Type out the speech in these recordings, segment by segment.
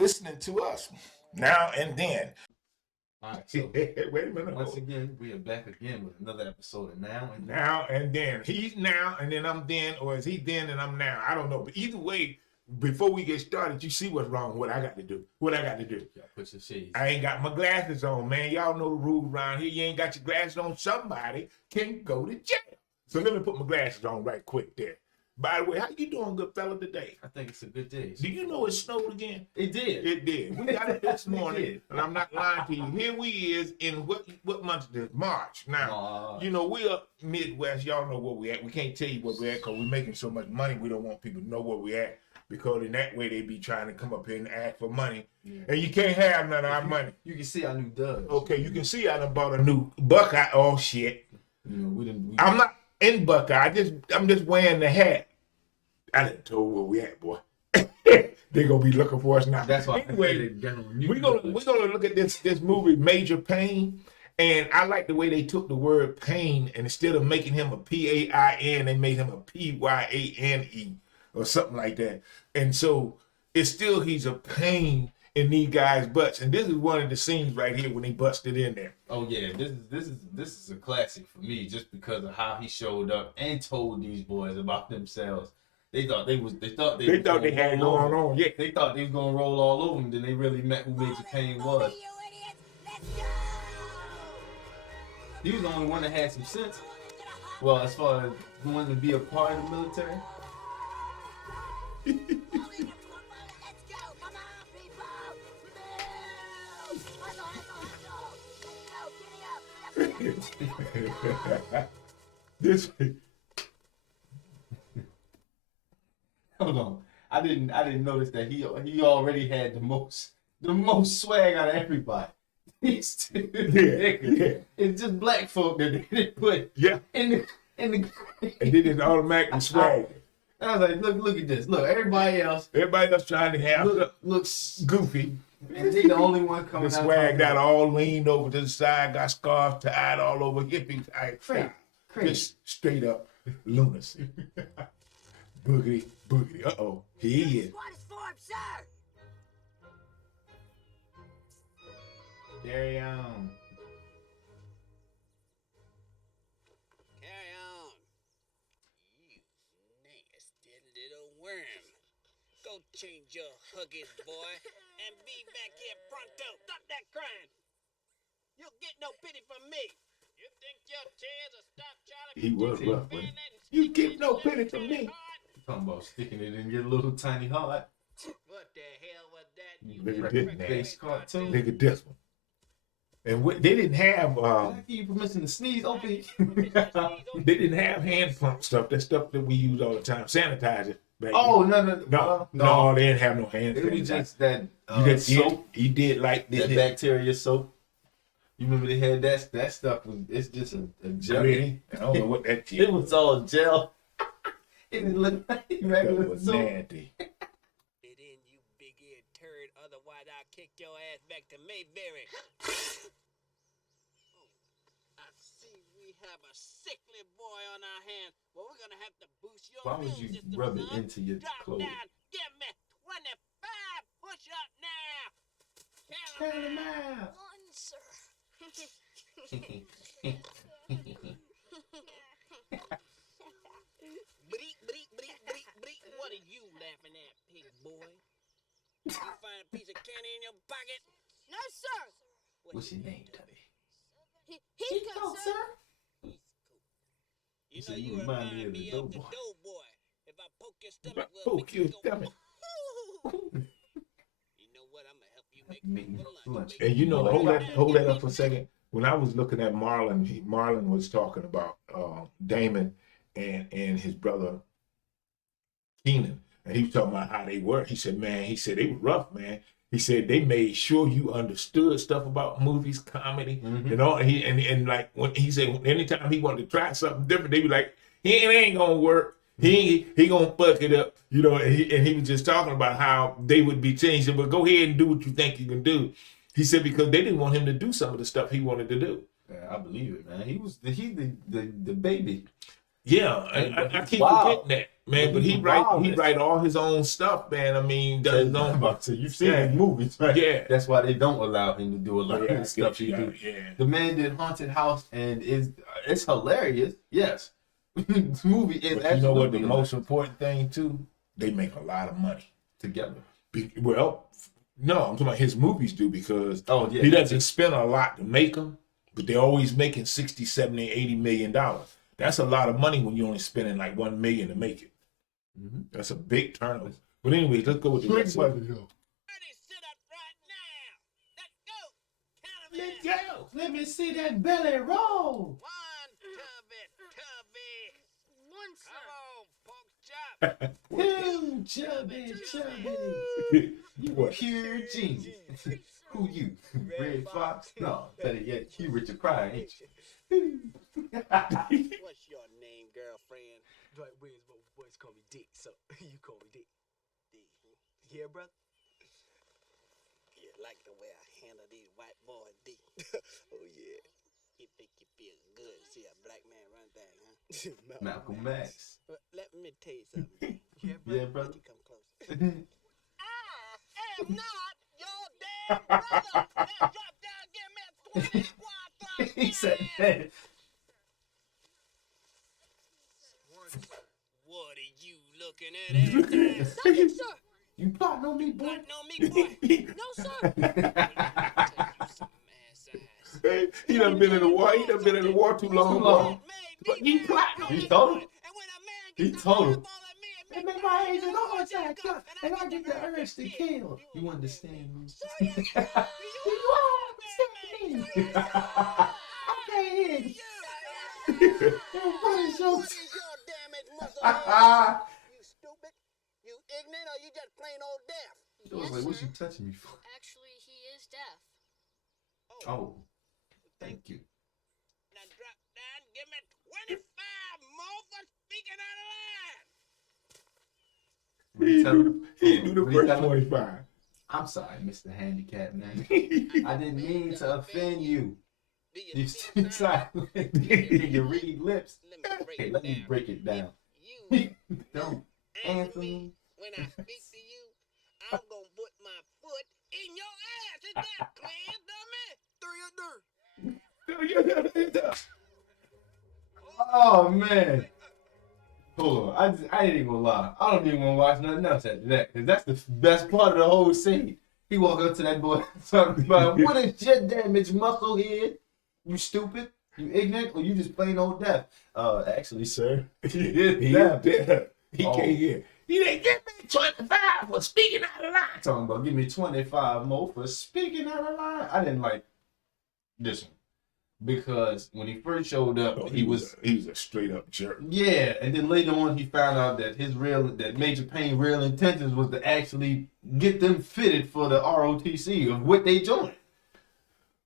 listening to us now and then. All right, so Wait a minute. once again, we are back again with another episode of Now and then. He's now and then I'm then, or is he then and I'm now? I don't know. But either way, before we get started, you see what's wrong, what I got to do. What I got to do. Y'all put your shades. I ain't got my glasses on, man. Y'all know the rules around here. You ain't got your glasses on, somebody can go to jail. So let me put my glasses on right quick there. By the way, how you doing, good fella, today? I think it's a good day. Do you know it snowed again? It did. It did. We got it this morning, and I'm not lying to you. Here we is in what month is this? March. Now, you know, we're up Midwest. Y'all know where we at. We can't tell you where we're at because we're making so much money. We don't want people to know where we're at because in that way they be trying to come up here and ask for money. Yeah. And you can't have none of our money. You can see our new Dubs. Okay, you can see I done bought a new Buckeye. Oh, shit. You know, I'm not in Buckeye. I'm just wearing the hat. I didn't told where we at, boy. They're gonna be looking for us now. That's why. Anyway, we're gonna look at this movie, Major Payne, and I like the way they took the word pain and instead of making him a P-A-I-N, they made him a P-Y-A-N-E or something like that. And so it's still he's a pain in these guys' butts. And this is one of the scenes right here when he busted in there. Oh yeah, this is a classic for me just because of how he showed up and told these boys about themselves. They thought they had it going on. Yeah, they thought they was gonna roll all over them. Then they really met who Major Payne was. He was the only one that had some sense. Well, as far as wanting to be a part of the military. This. Hold on, I didn't notice that he already had the most swag out of everybody. These two, it's just black folk that they didn't put in the and then it's automatically swag. I was like, look at this. Look, everybody else trying to have looks goofy. And they the only one coming out. Swag out all leaned over to the side, got scarf tied all over, hippie type. Crazy. Just straight up lunacy. Boogity. Uh-oh. Here he is. Carry on. Carry on. You nasty little worm. Go change your huggies, boy, and be back here pronto. Stop that crying. You'll get no pity from me. You think your tears will stop trying to... He was rough, man. You get no pity from me. Talking about sticking it in your little tiny heart. What the hell was that? Look at this, Face cartoon. Look at this one. And they didn't have. I give you permission to sneeze. Okay. They didn't have hand pump stuff. That stuff that we use all the time. Sanitizer. Oh no! They didn't have no hand. It was just that soap. He did like this. That bacteria soap. You remember they had that stuff? It's just a gel. Really? I don't know what that is. It was all gel. It didn't look like regular that was soap. nasty. Get in, you big-eared turd. Otherwise, I'll kick your ass back to Mayberry. I see we have a sickly boy on our hands. Well, we're gonna have to boost your Why would you immune system, rub it son. into your Drop clothes? down. Give me 25 push-up now. Count 'em out. One, sir. Bleep. What are you laughing at, pig boy? You find a piece of candy in your pocket? No, sir. What's your name, Tubby? Heathcote, sir. You So know you you remind me of the dough the boy. dough boy. If I poke your If I stomach, poke your stomach. You know what? I'm gonna help you make it for lunch. And you know, hold that up for a second. When I was looking at Marlon, Marlon was talking about Damon and his brother Keenan, and he was talking about how they were. He said, man, they were rough, man. He said they made sure you understood stuff about movies, comedy, and all. And like when he said, anytime he wanted to try something different, they be like, it ain't gonna work. He gonna fuck it up, you know. And he was just talking about how they would be changed. He said, but go ahead and do what you think you can do. He said because they didn't want him to do some of the stuff he wanted to do. Yeah, I believe it, man. He the baby. Yeah, I keep forgetting that. Man, but he write all his own stuff, man. I mean, does his own. You've seen his movies, right? Yeah. That's why they don't allow him to do a lot of the stuff he do. Yeah. The man did Haunted House, and it's hilarious. Yes, this movie is. But you know what? The most important thing too, they make a lot of money together. Well, no, I'm talking about his movies do because he doesn't spend a lot to make them, but they're always making 60, 70, 80 million dollars. That's a lot of money when you're only spending like 1 million to make it. Mm-hmm. That's a big turnover. But anyways, let's go with the rest of it. Sit up right now. Let's go. Let's go. Let me see that belly roll. One tubby. One, Come sir. on, pork chop. Two chubby. You pure genius. Who you? Red Fox? No, better yet, you Richard Pryor, ain't you? What's your name, girlfriend? Right, where's my boys call me Dick, so you call me Dick. Yeah, brother? You like the way I handle these white boys, D. Oh, yeah. You think you feel good to see a black man run thing, huh? Malcolm X. But let me tell you something. Yeah, brother. Yeah, brother. Why don't you come closer? I am not your damn brother. Now drop down, give me 20 squad. He said that. What are you looking at? Nothing, sir. You plotting on me, boy? Plotting on me, boy? No, sir. Some ass eyes. He done been in the war. He done been in the war too long. But you plotting. He told him. He told him. It make my agent all jacked up, and I get the urge to kill. You understand me? Do you understand me? Okay. What is your damn it, muzzle? You stupid? You ignorant, or you just plain old deaf? I was like, what you touching me for? Actually, he is deaf. Oh, thank you. Now drop down, give me 25 more for speaking out of line. He do the first 25. I'm sorry, Mr. Handicap Man. I didn't mean to offend you. You sit silent. You read lips. Okay, let me break it down. You Don't answer me. when I speak to you, I'm gonna put my foot in your ass. Is that clear, dummy? Oh man. Hold on. I ain't even gonna lie. I don't even want to watch nothing else after that. Cause that's the best part of the whole scene. He walk up to that boy talking about, what is your damaged muscle here? You stupid? You ignorant? Or you just plain old deaf? Actually, sir. He is deaf. He Oh. can't hear. He didn't give me 25 for speaking out of line. Talking about give me 25 more for speaking out of line. I didn't like this one. Because when he first showed up, he was a straight up jerk. yeah, and then later on he found out that that Major Payne's real intentions was to actually get them fitted for the ROTC of what they joined.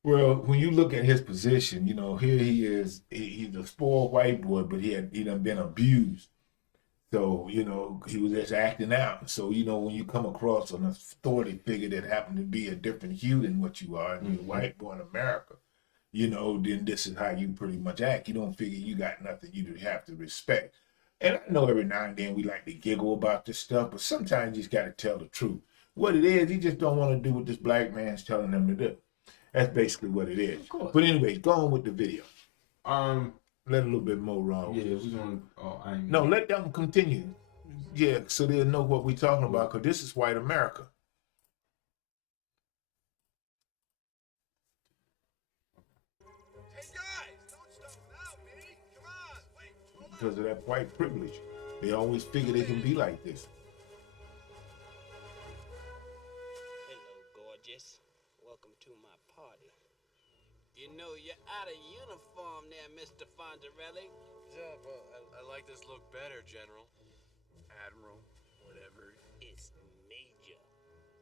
Well, when you look at his position, you know, here he is. He's a spoiled white boy, but he done been abused. So, you know, he was just acting out. So, you know, when you come across an authority figure that happened to be a different hue than what you are, and you're a white boy in America, you know, then this is how you pretty much act. You don't figure you got nothing you have to respect. And I know every now and then we like to giggle about this stuff, but sometimes you just got to tell the truth. What it is, he just don't want to do what this black man's telling him to do. That's basically what it is. But anyways, go on with the video. Let a little bit more wrong. Yeah, we're gonna. Oh, I ain't. No, let them continue. Yeah, so they'll know what we're talking about, because this is white America. Because of that white privilege. They always figure they can be like this. Hello, gorgeous. Welcome to my party. You know you're out of uniform there, Mr. Fonzarelli. Yeah, well, I like this look better, General. Admiral, whatever. It's Major,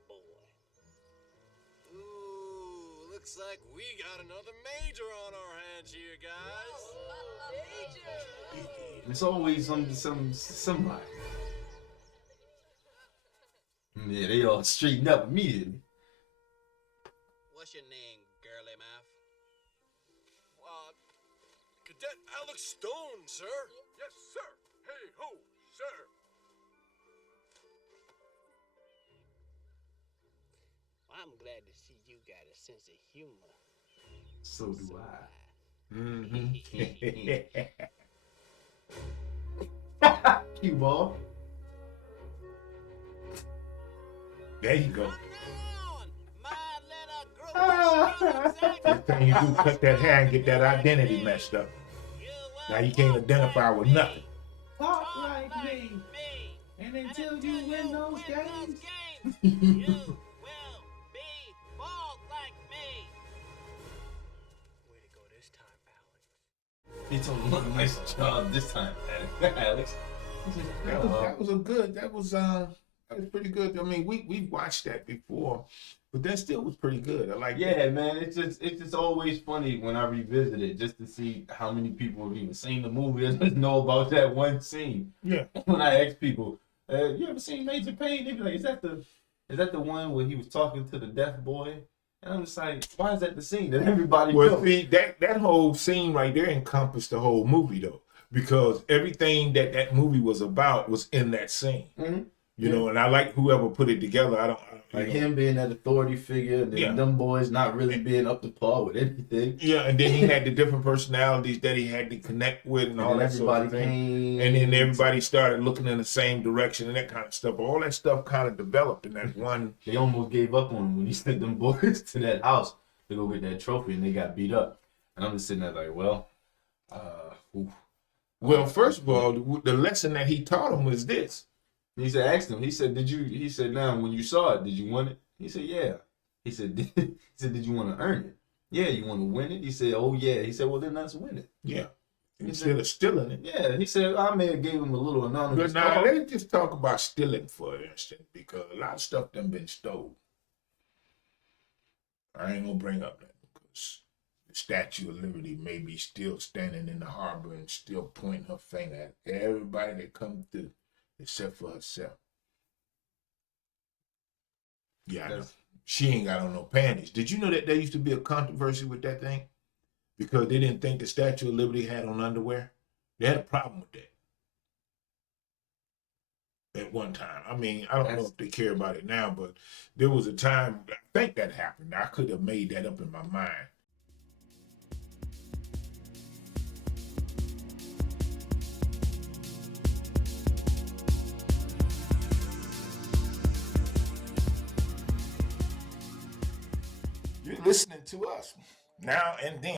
boy. Ooh, looks like we got another major on our hands here, guys. It's always somebody. Yeah, they all straighten up immediately. What's your name, girly mouth? Cadet Alex Stone, sir. Yes, sir. Hey ho, sir. I'm glad to see you got a sense of humor. So do I. Mm-hmm. Cue ball. There you go. Come on, my little group Ah. of Next thing you do, cut that hair and get that identity messed up. Now you can't identify with nothing. Talk like me. And until you win those games. you will be bald like me. Way to go this time, Alex. He told him a nice job this time, Alex. That was pretty good. I mean, we watched that before, but that still was pretty good. I like Yeah, man, it's just always funny when I revisit it, just to see how many people have even seen the movie and just know about that one scene. Yeah. When I ask people, you ever seen Major Payne? They be like, is that the one where he was talking to the deaf boy? And I'm just like, why is that the scene that everybody Well, knows? see, that whole scene right there encompassed the whole movie, though, because everything that movie was about was in that scene. Mhm. You know, and I like whoever put it together. I don't Like you know. him being that authority figure, and then Yeah. them boys not really being up to par with anything. Yeah, and then he had the different personalities that he had to connect with and all And then that sort of everybody thing. came. And then everybody started looking in the same direction and that kind of stuff. All that stuff kind of developed in that one. They almost gave up on him when he sent them boys to that house to go get that trophy, and they got beat up. And I'm just sitting there like, well, oof. Well, first of all, the lesson that he taught him was this. He said, asked him. He said, He said, now when you saw it, did you want it? He said, yeah. He said, did you want to earn it? Yeah. You want to win it? He said, oh yeah. He said, well then let's win it. Yeah. Instead of stealing it. Yeah. He said, I may have gave him a little anonymous. But now call. let's just talk about stealing for instance, because a lot of stuff done been stole. I ain't gonna bring up that because the Statue of Liberty may be still standing in the harbor and still pointing her finger at everybody that come through, except for herself. Yeah, I know. She ain't got on no panties. Did you know that there used to be a controversy with that thing? Because they didn't think the Statue of Liberty had on underwear. They had a problem with that at one time. I mean, I don't know if they care about it now, but there was a time, I think that happened. I could have made that up in my mind. You're listening to us now and then.